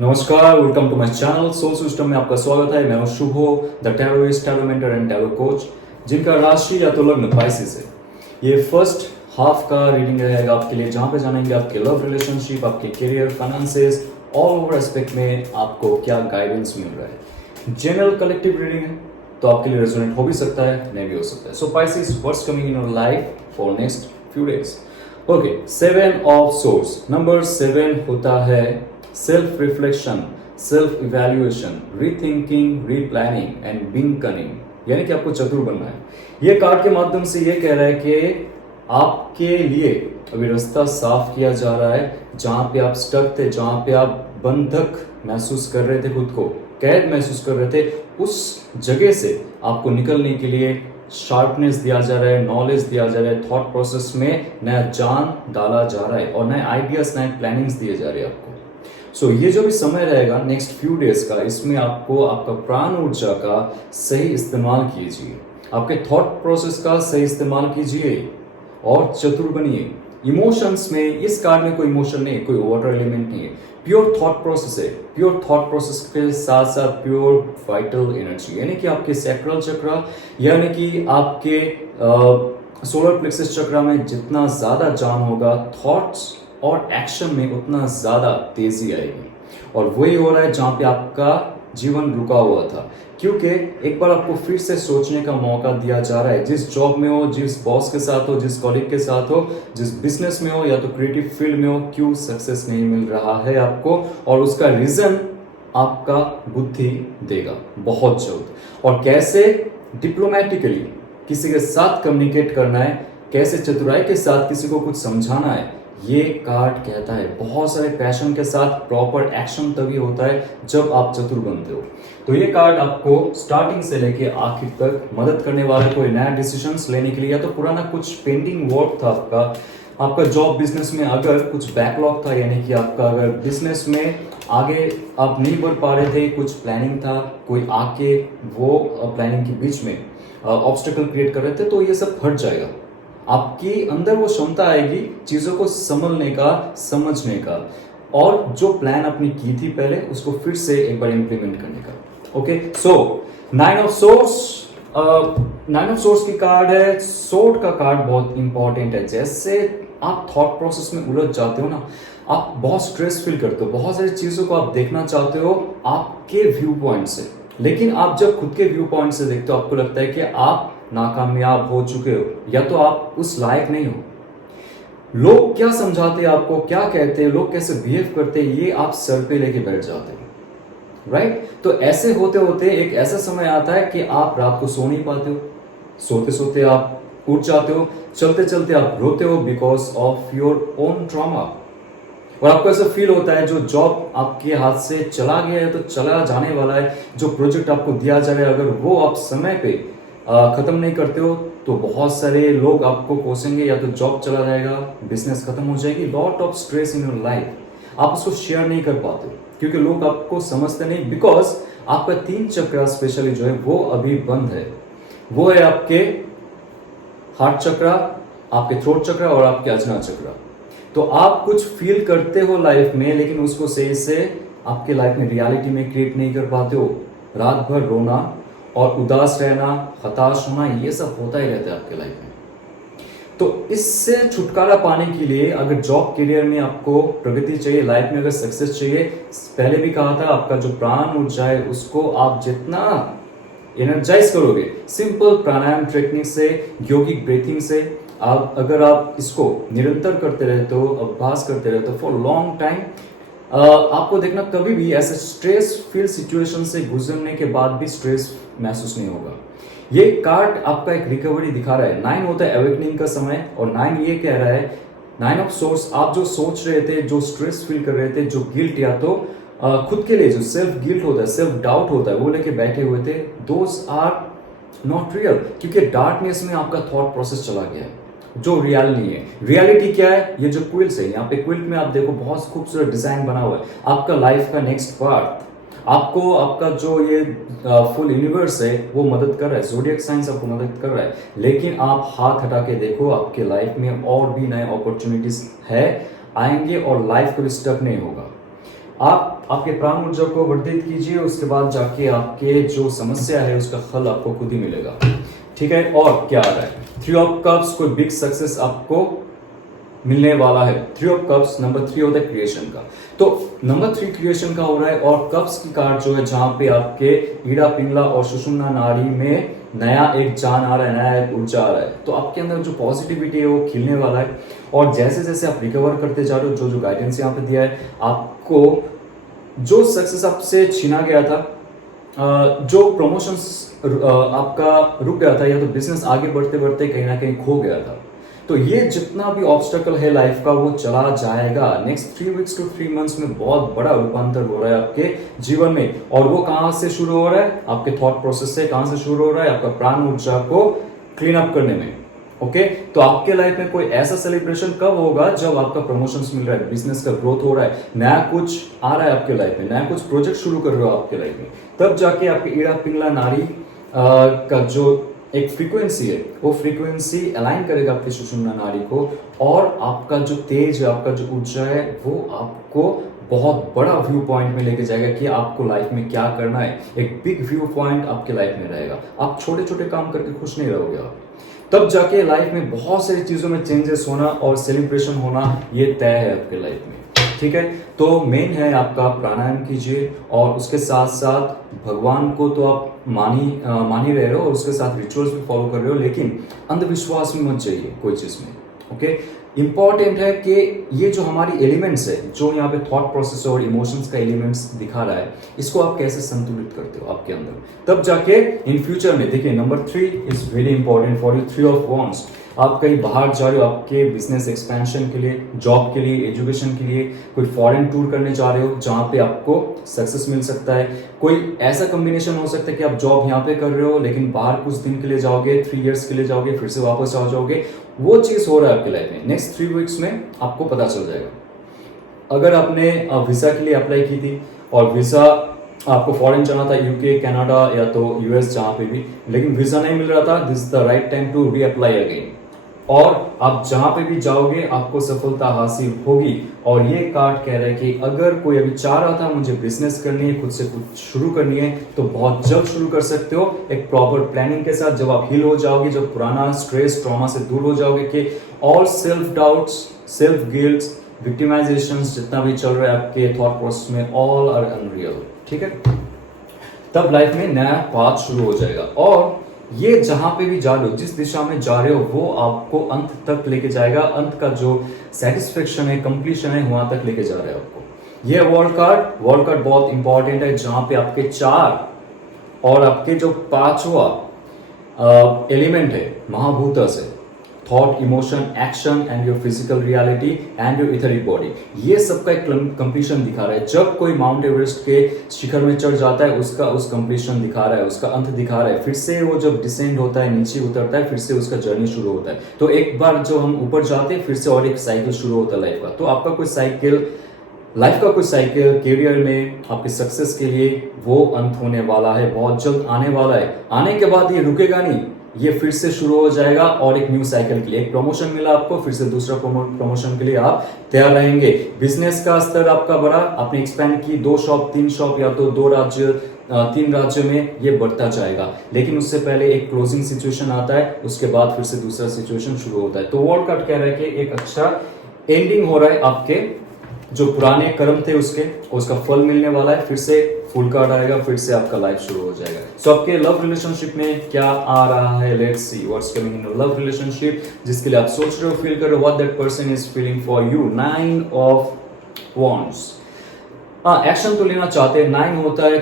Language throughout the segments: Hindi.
नमस्कार, welcome to my channel soul system में आपका स्वागत है। मैं हूं Shubho, the tarotist, tarot mentor and tarot coach, जिनका राशि या तो लग्न पाइसेस है। ये फर्स्ट हाफ का रीडिंग रहेगा आपके लिए, जहां पे जानेंगे आपके लव रिलेशनशिप, आपके career, finances, all over aspect में आपको क्या गाइडेंस मिल रहा है। जनरल कलेक्टिव रीडिंग है, तो आपके लिए रेजोनेट हो भी सकता है, नहीं भी हो सकता है। So Pisces, what's coming in your life for next few days. Okay, 7 of swords, number 7 होता है self reflection, self evaluation, rethinking, replanning and being cunning, यानी कि आपको चतुर बनना है। ये कार्ड के माध्यम से ये कह रहा है कि आपके लिए अभी रास्ता साफ किया जा रहा है। जहां पे आप स्टक थे, जहां पे आप बंधक महसूस कर रहे थे, खुद को कैद महसूस कर रहे थे, उस जगह से आपको निकलने के लिए शार्पनेस दिया जा रहा है, नॉलेज दिया जा रहा है, थॉट प्रोसेस में नया जान डाला जा रहा है और नए आइडियाज, नए प्लानिंग्स दिए जा रहे हैं आपको। सो ये जो भी समय रहेगा नेक्स्ट फ्यू डेज का, इसमें आपको आपका प्राण ऊर्जा का सही इस्तेमाल कीजिए, आपके थॉट प्रोसेस का सही इस्तेमाल कीजिए और चतुर बनिए। इमोशंस में, इस कार्ड में कोई इमोशन नहीं है, कोई वाटर एलिमेंट नहीं है, प्योर थॉट प्रोसेस है। प्योर थॉट प्रोसेस के साथ साथ प्योर वाइटल एनर्जी, यानी कि आपके सैक्रल चक्र, यानी कि आपके सोलर प्लेक्सस चक्र में जितना ज्यादा जान होगा, थॉट्स और एक्शन में उतना ज्यादा तेजी आएगी। और वही हो रहा है जहां पे आपका जीवन रुका हुआ था, क्योंकि एक बार आपको फिर से सोचने का मौका दिया जा रहा है। जिस जॉब में हो, जिस बॉस के साथ हो, जिस कॉलीग के साथ हो, जिस बिजनेस में हो या तो क्रिएटिव फील्ड में हो, क्यों सक्सेस नहीं मिल रहा है आपको, और उसका रीजन आपका बुद्धि देगा बहुत जल्द। और कैसे डिप्लोमेटिकली किसी के साथ कम्युनिकेट करना है, कैसे चतुराई के साथ किसी को कुछ समझाना है, ये कार्ड कहता है। बहुत सारे पैशन के साथ प्रॉपर एक्शन तभी होता है जब आप चतुर बनते हो। तो ये कार्ड आपको स्टार्टिंग से लेके आखिर तक मदद करने वाला, कोई नया डिसीजंस लेने के लिए, या तो पुराना कुछ पेंडिंग वर्क था आपका जॉब बिजनेस में अगर कुछ बैकलॉग था, यानी कि आपका अगर बिजनेस में आगे आप नहीं बढ़ पा रहे थे, कुछ प्लानिंग था, कोई आके वो प्लानिंग के बीच में ऑब्स्टेकल क्रिएट कर रहे थे, तो ये सब हट जाएगा। आपके अंदर वो क्षमता आएगी चीजों को संभलने का, समझने का, और जो प्लान आपने की थी पहले, उसको फिर से एक बार इंप्लीमेंट करने का। ओके, सो 9 ऑफ सोर्स की कार्ड है। सोर्ड का कार्ड बहुत इंपॉर्टेंट है। जैसे आप थॉट प्रोसेस में उलझ जाते हो ना, आप बहुत स्ट्रेस फील करते हो, बहुत सारी चीजों को आप देखना चाहते हो आपके व्यू पॉइंट से, लेकिन आप जब खुद के व्यू पॉइंट से देखते हो, आपको लगता है कि आप नाकामयाब हो चुके हो या तो आप उस लायक नहीं हो। लोग क्या समझाते हैं आपको, क्या कहते हैं, लोग कैसे बिहेव करते हैं, ये आप सर पे लेके बैठ जाते हो, राइट। तो ऐसे होते होते एक ऐसा समय आता है कि आप रात को सो नहीं पाते हो, सोते सोते आप उठ जाते हो, चलते चलते आप रोते हो because of your own trauma. और आपको ऐसा फील होता है जो जॉब आपके हाथ से चला गया है तो चला जाने वाला है, जो प्रोजेक्ट आपको दिया जा रहा है अगर वो आप समय पे खत्म नहीं करते हो तो बहुत सारे लोग आपको कोसेंगे, या तो जॉब चला जाएगा, बिजनेस खत्म हो जाएगी, lot of stress in your life. आप उसको शेयर नहीं कर पाते क्योंकि लोग आपको समझते नहीं, बिकॉज आपका 3 चक्र स्पेशली जो है वो अभी बंद है। वो है आपके हार्ट चक्र, आपके थ्रोट चक्र और आपके अजना चक्र। तो आप कुछ फील करते हो लाइफ में, लेकिन उसको सही से आपके लाइफ में रियलिटी में क्रिएट नहीं कर पाते हो। रात भर रोना और उदास रहना, हताश होना, ये सब होता ही रहता है आपके लाइफ में। तो इससे छुटकारा पाने के लिए, अगर जॉब करियर में आपको प्रगति चाहिए, लाइफ में अगर सक्सेस चाहिए, पहले भी कहा था, आपका जो प्राण ऊर्जा है उसको आप जितना एनर्जाइज करोगे सिंपल प्राणायाम टेक्निक से, योगिक ब्रीथिंग से, आप अगर आप इसको निरंतर करते रहते हो, अभ्यास करते रहते हो फॉर लॉन्ग टाइम, आपको देखना कभी भी ऐसे स्ट्रेस फील सिचुएशन से गुजरने के बाद भी स्ट्रेस महसूस नहीं होगा। ये कार्ड आपका एक रिकवरी दिखा रहा है। 9 होता है अवेकनिंग का समय, और 9 ये कह रहा है, 9 ऑफ सोर्स, आप जो सोच रहे थे, जो स्ट्रेस फील कर रहे थे, जो गिल्ट या तो खुद के लिए जो सेल्फ गिल्ट होता है, सेल्फ डाउट होता है, वो लेके बैठे हुए थे, दोज आर नॉट रियल, क्योंकि डार्कनेस में आपका थॉट प्रोसेस चला गया है जो रियल नहीं है। रियलिटी क्या है? ये जो क्विल्स है, यहाँ पे क्विल्ट में आप देखो बहुत खूबसूरत डिजाइन बना हुआ है, आपका लाइफ का नेक्स्ट पार्ट, आपको आपका जो ये फुल यूनिवर्स है वो मदद कर रहा है, ज़ोडिएक साइंस आपको मदद कर रहा है, लेकिन आप हाथ हटा के देखो, आपके लाइफ में और भी नए अपॉर्चुनिटीज है, आएंगे और लाइफ कभी स्टक नहीं होगा। आप आपके प्राण ऊर्जा को वर्धित कीजिए, उसके बाद जाके आपके जो समस्या है उसका हल आपको खुद ही मिलेगा। ठीक है, और क्या आ रहा है? 3 ऑफ कप्स, कोई बिग सक्सेस आपको मिलने वाला है। 3 ऑफ कप्स नंबर 3 होता है क्रिएशन का, तो नंबर 3 क्रिएशन का हो रहा है। और कप्स की कार्ड जो है जहां पे आपके ईड़ा पिंगला और सुषुम्ना नाड़ी में नया एक जान आ रहा है, नया एक ऊर्जा आ रहा है, तो आपके अंदर जो पॉजिटिविटी है वो खिलने वाला है। और जैसे जैसे आप रिकवर करते जा रहे हो, जो जो गाइडेंस यहाँ पे दिया है आपको, जो सक्सेस आपसे छीना गया था, जो प्रमोशंस आपका रुक गया था, या तो बिजनेस आगे बढ़ते बढ़ते कहीं ना कहीं खो गया था, तो ये जितना भी ऑब्स्टेकल है लाइफ का वो चला जाएगा। नेक्स्ट 3 वीक्स टू 3 मंथ्स में बहुत बड़ा रूपांतर हो रहा है आपके जीवन में। और वो कहां से शुरू हो रहा है? आपके थॉट प्रोसेस से। कहां से शुरू हो रहा है? आपका प्राण ऊर्जा को क्लीन अप करने में। ओके, तो आपके लाइफ में कोई ऐसा सेलिब्रेशन कब होगा? जब आपका प्रमोशंस मिल रहा है, बिजनेस का ग्रोथ हो रहा है, नया कुछ आ रहा है आपके लाइफ में, नया कुछ प्रोजेक्ट शुरू कर रहे हो आपके लाइफ में, तब जाके आपके ईड़ा पिंगला नाड़ी का जो एक फ्रीक्वेंसी है वो फ्रीक्वेंसी अलाइन करेगा आपकी सुषुम्ना नाड़ी को, और आपका जो तेज है, आपका जो ऊर्जा है, वो आपको बहुत बड़ा व्यू पॉइंट में लेके जाएगा कि आपको लाइफ में क्या करना है। एक बिग व्यू पॉइंट आपके लाइफ में रहेगा। आप छोटे छोटे काम करके खुश नहीं रहोगे आप, तब जाके लाइफ में बहुत सारी चीजों में चेंजेस होना और सेलिब्रेशन होना ये तय है आपके लाइफ में। ठीक है, तो मेन है आपका प्राणायाम कीजिए, और उसके साथ साथ भगवान को तो आप मान ही रहे हो, और उसके साथ रिचुअल्स भी फॉलो कर रहे हो, लेकिन अंधविश्वास में मत जाइए कोई चीज में। ओके, इंपॉर्टेंट है कि ये जो हमारी एलिमेंट्स है, जो यहाँ पे थॉट प्रोसेस और इमोशंस का एलिमेंट्स दिखा रहा है, इसको आप कैसे संतुलित करते हो आपके अंदर, तब जाके इन फ्यूचर में देखिए। Number 3 is very important for you. 3 of wands, आप कहीं बाहर जा रहे हो आपके बिजनेस एक्सपेंशन के लिए, जॉब के लिए, एजुकेशन के लिए, कोई फॉरेन टूर करने जा रहे हो जहां पे आपको सक्सेस मिल सकता है। कोई ऐसा कॉम्बिनेशन हो सकता है कि आप जॉब यहाँ पे कर रहे हो लेकिन बाहर कुछ दिन के लिए जाओगे, 3 इयर्स के लिए जाओगे, फिर से वापस आ जाओगे। वो चीज हो रहा है आपकी लाइफ में। नेक्स्ट 3 वीक्स में आपको पता चल जाएगा। अगर आपने वीजा के लिए अप्लाई की थी और वीजा आपको फॉरेन जाना था, यूके, कनाडा या तो यूएस, जहां पे भी, लेकिन वीजा नहीं मिल रहा था, this is the right time to reapply again. और आप जहां पे भी जाओगे आपको सफलता हासिल होगी। और ये कार्ड कह रहा है कि अगर कोई अभी चाह रहा था मुझे बिजनेस करनी है, खुद से कुछ शुरू करनी है, तो बहुत जल्द शुरू कर सकते हो एक प्रॉपर प्लानिंग के साथ। जब आप हील हो जाओगे, जब पुराना स्ट्रेस ट्रॉमा से दूर हो जाओगे, कि all self doubts, self guilt, victimisations जितना भी चल रहा है आपके थॉट प्रोसेस में, ऑल आर अनरियल। ठीक है, तब लाइफ में नया पाथ शुरू हो जाएगा। और ये जहां पे भी जा रहे हो, जिस दिशा में जा रहे हो, वो आपको अंत तक लेके जाएगा। अंत का जो सेटिस्फेक्शन है, कंप्लीशन है, वहां तक लेके जा रहे हो आपको। ये वर्ल्ड कार्ड बहुत इंपॉर्टेंट है, जहां पे आपके 4 और आपके जो 5वां एलिमेंट है महाभूत से, thought, emotion, action and your physical reality and your etheric body, ये सबका एक कंप्लीशन दिखा रहा है। जब कोई माउंट एवरेस्ट के शिखर में चढ़ जाता है, उसका उस कंप्लीशन दिखा रहा है, उसका अंत दिखा रहा है। फिर से वो जब डिसेंड होता है, नीचे उतरता है, फिर से उसका जर्नी शुरू होता है। तो एक बार जो हम ऊपर जाते हैं, फिर से और एक साइकिल शुरू होता है लाइफ का। तो आपका कोई साइकिल, लाइफ का कोई साइकिल करियर में आपके सक्सेस के लिए, वो अंत होने वाला है, बहुत जल्द आने वाला है। आने के बाद ये रुकेगा नहीं, ये फिर से शुरू हो जाएगा और एक न्यू साइकिल के लिए। एक प्रमोशन मिला आपको, फिर से दूसरा प्रमोशन के लिए आप तैयार रहेंगे। बिजनेस का स्तर आपका बढ़ा, आपने एक्सपेंड की 2 शॉप 3 शॉप या तो 2 राज्य 3 राज्यों में, ये बढ़ता जाएगा। लेकिन उससे पहले एक क्लोजिंग सिचुएशन आता है, उसके बाद फिर से दूसरा सिचुएशन शुरू होता है। तो वर्ल्ड कार्ड कह रहा है कि एक अच्छा एंडिंग हो रहा है आपके जो पुराने कर्म थे उसका फल मिलने वाला है। फिर से फुल कार्ड आएगा, फिर से आपका लाइफ शुरू हो जाएगा। सो आपके लव रिलेशनशिप में क्या आ रहा है, let's see what's coming in love relationship, जिसके लिए आप सोच रहे हो, फील कर रहे हो, what that person is feeling for you. 9 of wands, action तो लेना चाहते हैं। 9 होता है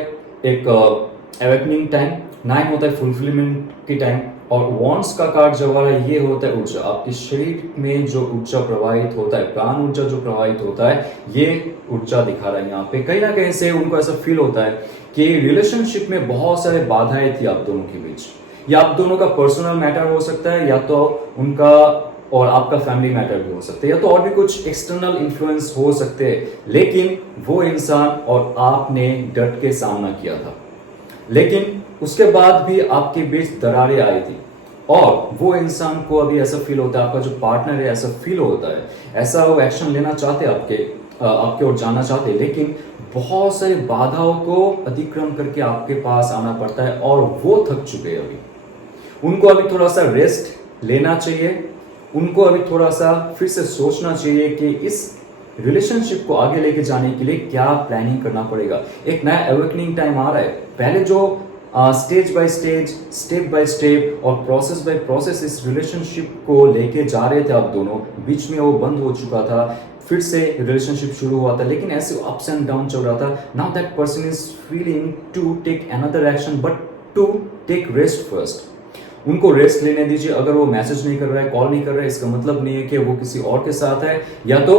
एक अवेकनिंग टाइम, 9 होता है फुलफिलमेंट की टाइम। और वॉन्ड्स का कार्ड जब आ रहा है, ये होता है ऊर्जा। आपके शरीर में जो ऊर्जा प्रवाहित होता है, प्राण ऊर्जा जो प्रवाहित होता है, ये ऊर्जा दिखा रहा है यहाँ पे। कहीं ना कहीं से उनको ऐसा फील होता है कि रिलेशनशिप में बहुत सारे बाधाएं थी आप दोनों के बीच, या आप दोनों का पर्सनल मैटर हो सकता है, या तो उनका और आपका फैमिली मैटर भी हो सकता है, या तो और भी कुछ एक्सटर्नल इन्फ्लुएंस हो सकते हैं। लेकिन वो इंसान और आपने डट के सामना किया था, लेकिन उसके बाद भी आपके बीच दरारें आई थी। और वो इंसान को अभी ऐसा फील होता है, आपका जो पार्टनर है ऐसा फील होता है, ऐसा वो एक्शन लेना चाहते हैं आपके आपके ओर जाना चाहते हैं, लेकिन बहुत सारी बाधाओं को अतिक्रम करके आपके पास आना पड़ता है और वो थक चुके हैं अभी। उनको अभी थोड़ा सा रेस्ट लेना चाहिए, उनको अभी थोड़ा सा फिर से सोचना चाहिए कि इस रिलेशनशिप को आगे लेके जाने के लिए क्या प्लानिंग करना पड़ेगा। एक नया अवेकनिंग टाइम आ रहा है। पहले जो stage by stage, step by step और प्रोसेस बाय प्रोसेस इस रिलेशनशिप को लेके जा रहे थे आप दोनों, बीच में वो बंद हो चुका था, फिर से रिलेशनशिप शुरू हुआ था, लेकिन ऐसे अप्स एंड डाउन चल रहा था। Now that person is feeling to take another action, but to take rest first. उनको रेस्ट लेने दीजिए। अगर वो मैसेज नहीं कर रहा है, कॉल नहीं कर रहा है, इसका मतलब नहीं है कि वो किसी और के साथ है या तो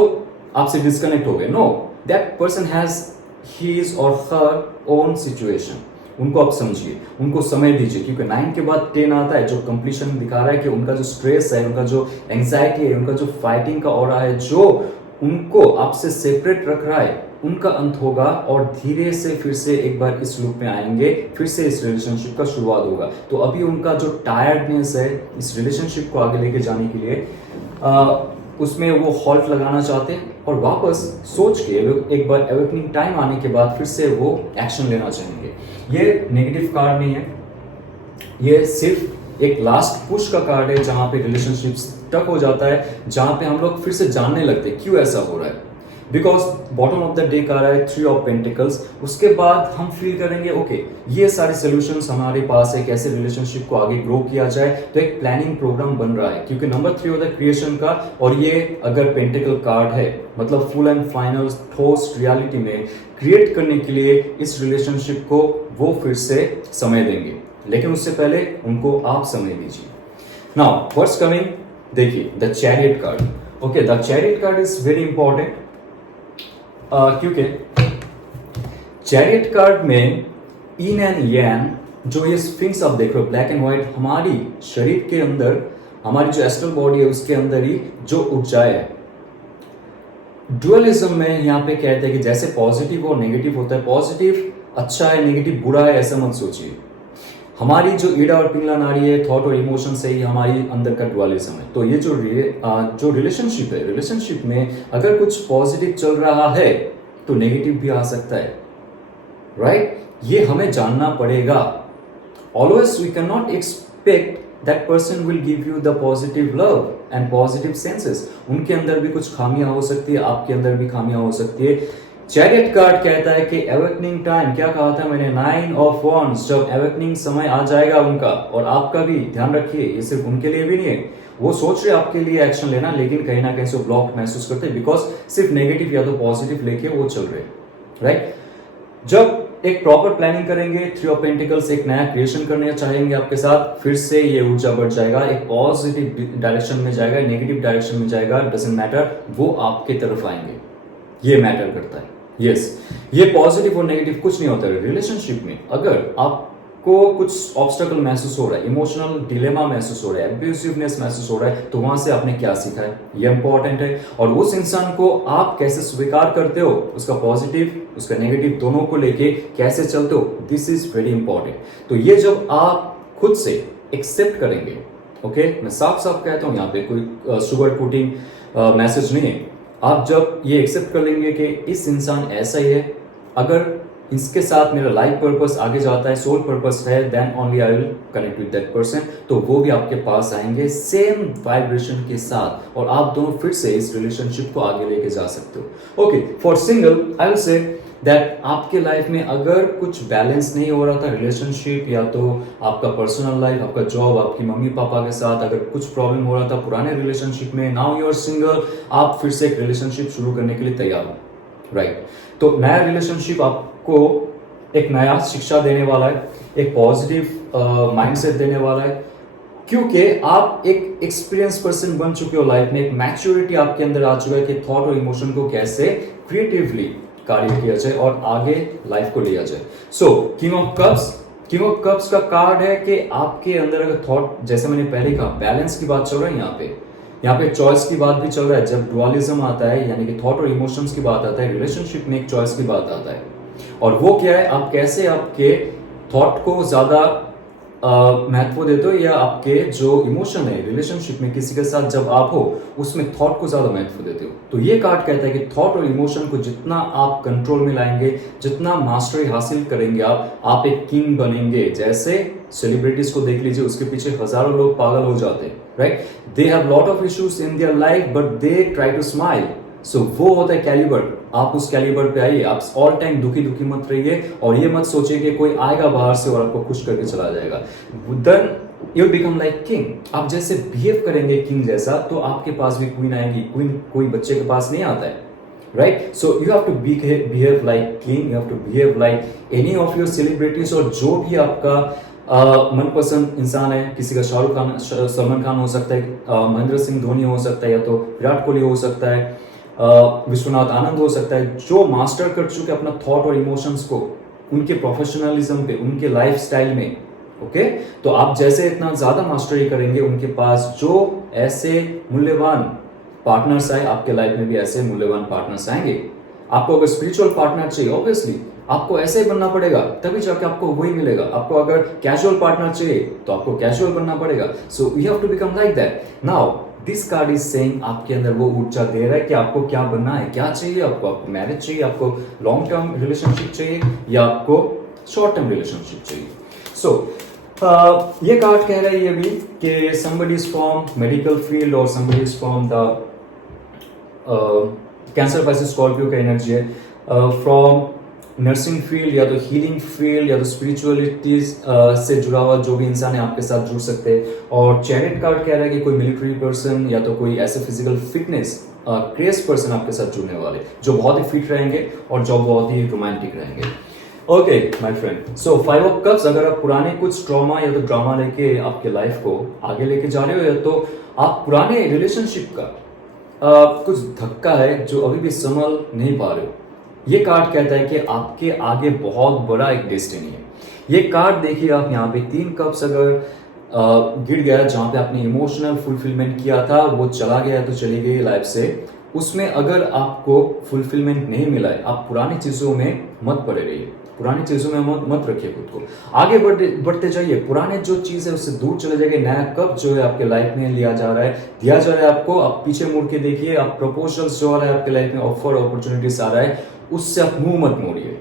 आपसे डिस्कनेक्ट हो गए। No, that person has his or her own situation. उनको आप समझिए, उनको समय दीजिए, क्योंकि 9 के बाद 10 आता है जो कंप्लीशन दिखा रहा है कि उनका जो स्ट्रेस है, उनका जो एंग्जाइटी है, उनका जो फाइटिंग का ऑरा है, जो उनको आपसे सेपरेट रख रहा है, उनका अंत होगा और धीरे से फिर से एक बार इस लूप में आएंगे, फिर से इस रिलेशनशिप का शुरुआत होगा। तो अभी उनका जो टायर्डनेस है इस रिलेशनशिप को आगे लेके जाने के लिए, उसमें वो हॉल्ट लगाना चाहते हैं और वापस सोच के एक बार अवेकनिंग टाइम आने के बाद फिर से वो एक्शन लेना चाहेंगे। ये नेगेटिव कार्ड नहीं है, ये सिर्फ एक लास्ट पुश का कार्ड है, जहां पे रिलेशनशिप स्टक हो जाता है, जहां पे हम लोग फिर से जानने लगते हैं क्यों ऐसा हो रहा है। Because bottom of the day का रहा है 3 ऑफ पेंटिकल्स। उसके बाद हम फील करेंगे ओके, ये सारे सोल्यूशंस हमारे पास है, कैसे रिलेशनशिप को आगे ग्रो किया जाए। तो एक प्लानिंग प्रोग्राम बन रहा है, क्योंकि नंबर 3 होता है क्रिएशन का, और ये अगर पेंटिकल कार्ड है मतलब फुल एंड फाइनल ठोस रियलिटी में क्रिएट करने के लिए इस रिलेशनशिप को वो फिर से समय देंगे, लेकिन उससे पहले उनको आप समय दीजिए। नाउ व्हाट्स कमिंग, देखिए the chariot card. Okay, the chariot card is very important, क्योंकि चैरियट कार्ड में इन एंड यांग, जो ये स्फिंक्स आप देख रहे हो ब्लैक एंड व्हाइट, हमारी शरीर के अंदर, हमारी जो एस्ट्रल बॉडी है उसके अंदर ही जो ऊर्जाएं है। डुअलिज्म में यहाँ पे कहते हैं कि जैसे पॉजिटिव और नेगेटिव होता है, पॉजिटिव अच्छा है, नेगेटिव बुरा है, ऐसा मत सोचिए। हमारी जो ईड़ा और पिंगला नाड़ी है, थॉट और इमोशन से ही हमारी अंदर का डुअलिज्म है। तो ये जो रिलेशनशिप है, रिलेशनशिप में अगर कुछ पॉजिटिव चल रहा है तो नेगेटिव भी आ सकता है, राइट? ये हमें जानना पड़ेगा। Always we can not expect that person will give you the positive love and positive senses. उनके अंदर भी कुछ खामियां हो सकती है, आपके अंदर भी खामियां हो सकती है। चैरियट कार्ड कहता है कि अवेकनिंग टाइम, क्या कहा था मैंने, 9 ऑफ वॉन्ड्स, जब अवेकनिंग समय आ जाएगा उनका, और आपका भी ध्यान रखिए, ये सिर्फ उनके लिए भी नहीं है, वो सोच रहे आपके लिए एक्शन लेना, लेकिन कहीं ना कहीं से ब्लॉक महसूस करते हैं, बिकॉज सिर्फ नेगेटिव या तो पॉजिटिव लेके वो चल रहे, राइट? जब एक प्रॉपर प्लानिंग करेंगे, 3 ऑफ पेंटिकल्स एक नया क्रिएशन करने चाहेंगे आपके साथ, फिर से ये ऊर्जा बढ़ जाएगा, एक पॉजिटिव डायरेक्शन में जाएगा, नेगेटिव डायरेक्शन में जाएगा, डजंट मैटर, वो आपके तरफ आएंगे। ये मैटर करता है। यस, ये पॉजिटिव और नेगेटिव कुछ नहीं होता है रिलेशनशिप में। अगर आपको कुछ ऑब्स्टेकल महसूस हो रहा है, इमोशनल डिलेमा महसूस हो रहा है, एब्यूसिवनेस महसूस हो रहा है, तो वहां से आपने क्या सीखा है, ये इंपॉर्टेंट है। और उस इंसान को आप कैसे स्वीकार करते हो, उसका पॉजिटिव उसका नेगेटिव दोनों को लेके कैसे चलते हो, दिस इज वेरी इंपॉर्टेंट। तो ये जब आप खुद से एक्सेप्ट करेंगे, ओके, मैं साफ साफ कहता हूं, यहाँ पे कोई शुगर कोटिंग मैसेज नहीं है। आप जब ये एक्सेप्ट कर लेंगे कि इस इंसान ऐसा ही है, अगर इसके साथ मेरा लाइफ पर्पस आगे जाता है, सोल पर्पस है, then only I will connect with that person, तो वो भी आपके पास आएंगे सेम वाइब्रेशन के साथ, और आप दोनों फिर से इस रिलेशनशिप को आगे लेके जा सकते हो। Okay, for single I will say that आपके लाइफ में अगर कुछ बैलेंस नहीं हो रहा था, रिलेशनशिप या तो आपका पर्सनल लाइफ, आपका जॉब, आपकी मम्मी पापा के साथ अगर कुछ प्रॉब्लम हो रहा था पुराने रिलेशनशिप में, नाउ यू आर सिंगल, आप फिर से एक रिलेशनशिप शुरू करने के लिए तैयार हो, राइट? तो नया रिलेशनशिप आपको एक नया शिक्षा देने वाला है, एक पॉजिटिव माइंडसेट देने वाला है, क्योंकि आप एक एक्सपीरियंस पर्सन बन चुके हो लाइफ में, एक मैच्योरिटी आपके अंदर आ चुका है कि थॉट और इमोशन को कैसे क्रिएटिवली कार्य किया जाए और आगे लाइफ को लिया जाए। सो किंग ऑफ कप्स का कार्ड है कि आपके अंदर अगर थॉट, जैसे मैंने पहले कहा, बैलेंस की बात चल रहा है, यहाँ पे चॉइस की बात भी चल रहा है। जब डुअलिज्म आता है, यानी कि थॉट और इमोशंस की बात आता है, रिलेशनशिप में एक चॉइस की बात आता है, और वो क्या है, आप कैसे आपके थॉट को ज्यादा महत्व देते हो या आपके जो इमोशन है रिलेशनशिप में किसी के साथ जब आप हो उसमें थॉट को ज्यादा महत्व देते हो? तो ये कार्ड कहता है कि थॉट और इमोशन को जितना आप कंट्रोल में लाएंगे, जितना मास्टरी हासिल करेंगे आप एक किंग बनेंगे। जैसे सेलिब्रिटीज को देख लीजिए, उसके पीछे हजारों लोग पागल हो जाते हैं, right? They have lot of issues in their life but they try to smile. So वो होता है कैलिबर। आप उस कैलिबर पे आइए, आप ऑल टाइम दुखी दुखी मत रहिए और ये मत सोचिए कि कोई आएगा बाहर से और आपको खुश करके चला जाएगा। Then you become like king. आप जैसे बिहेव करेंगे किंग जैसा तो आपके पास भी क्वीन आएगी। क्वीन कोई बच्चे के पास नहीं आता है, right? So you have to behave like king, you have to behave like any of your celebrities. और जो भी आपका मनपसंद इंसान है, किसी का शाहरुख खान, सलमान खान हो सकता है, महेंद्र सिंह धोनी हो सकता है, या तो विराट कोहली हो सकता है, विश्वनाथ आनंद हो सकता है, जो मास्टर कर चुके अपना थॉट और इमोशंस को उनके प्रोफेशनलिज्म पे, उनके लाइफ स्टाइल में। ओके, तो आप जैसे इतना ज्यादा मास्टरी करेंगे, उनके पास जो ऐसे मूल्यवान पार्टनर्स आए, आपके लाइफ में भी ऐसे मूल्यवान पार्टनर्स आएंगे। आपको अगर स्पिरिचुअल पार्टनर चाहिए, ऑब्वियसली आपको ऐसे ही बनना पड़ेगा, तभी जाके आपको वही मिलेगा। आपको अगर कैजुअल पार्टनर चाहिए तो आपको कैजुअल बनना पड़ेगा। So you have to become like that. Now this card is saying, आपके अंदर वो ऊर्जा दे रहा है कि आपको क्या बनना है, क्या चाहिए आपको मैरिज चाहिए, आपको लॉन्ग टर्म रिलेशनशिप चाहिए, या आपको शॉर्ट टर्म रिलेशनशिप चाहिए। सो ये कार्ड कह रहा है ये भी कि somebody is from medical field और somebody is from the cancer Pisces Scorpio का एनर्जी है, फ्रॉम नर्सिंग फील्ड या तो हीलिंग फील्ड या तो स्पिरिचुअलिटीज से जुड़ा हुआ जो भी इंसान है आपके साथ जुड़ सकते हैं। और चैरिट कार्ड कह रहा है कि कोई मिलिट्री पर्सन या तो कोई ऐसे फिजिकल फिटनेस क्रेज पर्सन आपके साथ जुड़ने वाले, जो बहुत ही फिट रहेंगे और जो बहुत ही रोमांटिक रहेंगे। Okay my friend, so 5 of cups, अगर आप पुराने कुछ ट्रॉमा या तो ड्रामा लेके आपके लाइफ को आगे लेके जा रहे हो, या तो आप पुराने रिलेशनशिप का कुछ धक्का है जो अभी भी संभल नहीं पा रहे हो, ये कार्ड कहता है कि आपके आगे बहुत बड़ा एक डेस्टिनी है। ये कार्ड देखिए आप यहाँ पे 3 कप्स अगर गिर गया, जहां पे आपने इमोशनल फुलफिलमेंट किया था वो चला गया तो चली गई लाइफ से। उसमें अगर आपको फुलफिलमेंट नहीं मिला है, आप पुरानी चीजों में मत पड़े रहिए, पुरानी चीजों में मत रखिए खुद को, आगे बढ़ते जाइए। पुराने जो चीज है उससे दूर चले जाइए। नया कप जो है आपके लाइफ में दिया जा रहा है आपको, आप पीछे मुड़ के देखिए, आप प्रपोजल्स जो आ रहा है आपके लाइफ में, ऑफर अपॉर्चुनिटीज आ रहा है, उससे आप मुंह मत मोड़िए,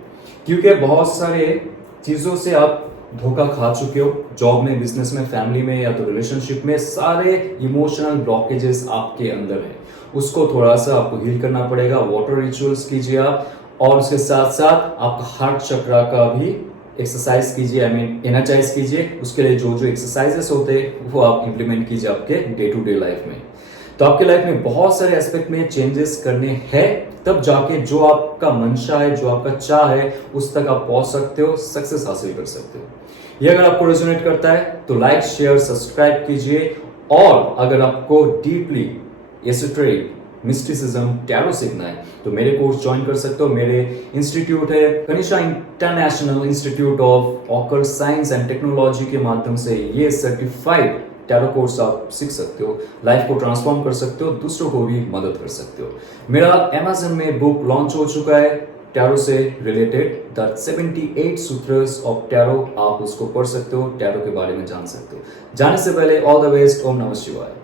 क्योंकि बहुत सारे चीजों से आप धोखा खा चुके हो। जॉब में, बिजनेस में, फैमिली में या तो रिलेशनशिप में, सारे इमोशनल ब्लॉकेजेस आपके अंदर है, उसको थोड़ा सा आपको हील करना पड़ेगा। वाटर रिचुअल्स कीजिए आप, और उसके साथ साथ आपका हार्ट चक्रा का भी एक्सरसाइज कीजिए, एनर्जाइज कीजिए। उसके लिए जो जो एक्सरसाइजेस होते हैं वो आप इंप्लीमेंट कीजिए आपके डे टू डे लाइफ में। तो आपके लाइफ में बहुत सारे एस्पेक्ट में चेंजेस करने हैं, तब जाके जो आपका मंशा है, जो आपका चाह है, उस तक आप पहुंच सकते हो, सक्सेस हासिल कर सकते हो। ये अगर आपको रेजोनेट करता है तो लाइक, शेयर, सब्सक्राइब कीजिए। और अगर आपको डीपली एसोटेरिक, मिस्टिसिज्म, टैरो सीखना है तो मेरे कोर्स ज्वाइन कर सकते हो। मेरे इंस्टीट्यूट है Kanishka international institute of occult science and technology के माध्यम से ये सर्टिफाइड टैरो कोर्स आप सीख सकते हो, लाइफ को ट्रांसफॉर्म कर सकते हो, दूसरों को भी मदद कर सकते हो। मेरा अमेज़न में बुक लॉन्च हो चुका है टैरो से related, the 78 sutras of tarot, आप उसको पढ़ सकते हो, टैरो के बारे में जान सकते हो। जाने से पहले ऑल द बेस्ट, ओम नमः शिवाय।